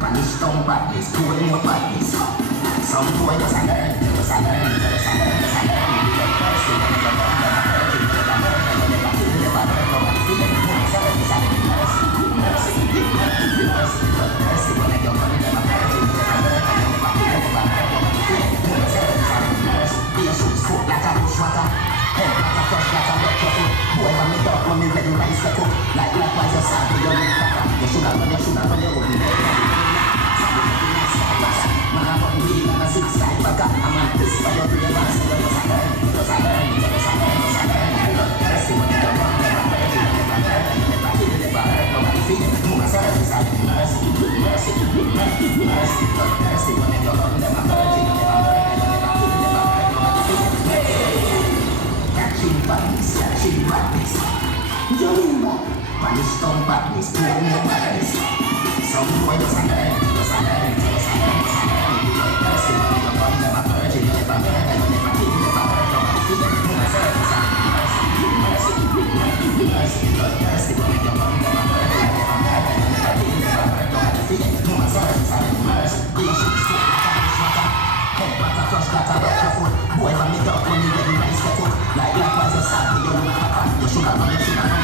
Punish down badness, do more badness. Some boy was a learn, was a learn, was a learn, was a learn. You get mercy when you run them a hurting. You never learn, you never kill, you never learn. Nobody feel it. Service and mercy, mercy, mercy, mercy, mercy. When you run them a hurting, you never learn, you never kill, you never learn. Nobody feel it. Service and mercy. Be a shoot scope like a bushwacker. Head like a fresh like a rock truffle. Boy, when me talk, when me ready, rise the cook. Like likewise, you start with your little cracker. You shoulda run, you shoulda run, you open your head. Man, I got weed and a six-side bugger. I'm on this for your brave ass. Just a learn, just a learn, just a learn, just a learn. You got mercy when you don't want never hurt. You never learn, you never kill, you never hurt. Nobody feel it. Move myself, it's like mercy, mercy, mercy, mercy. You got mercy when you don't want never hurt. You never learn, you never kill, you never hurt. Nobody feel it. Catching badness, catching badness. You remember, punish down badness, do more badness. Some boy was a learn, was a learn, was a learn, was a learn. You got mercy when you don't want never hurt. You never learn, you never kill, you never hurt. Nobody feel it. Move myself, it's like mercy, mercy, mercy, mercy. You got mercy when you don't want never hurt. You never learn, you never kill, you never hurt. Nobody feel it. Move myself, it's like mercy. Be shoot scope like a bushwacker. Head back a crush like a rock truffle. Boy, when me talk, when me ready, rise the cook. Like likewise, you start with your little cracker. You shoulda run, you shoulda run.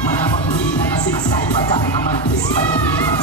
Man, I got weed and a six-side bugger. I'm on this for your brave ass.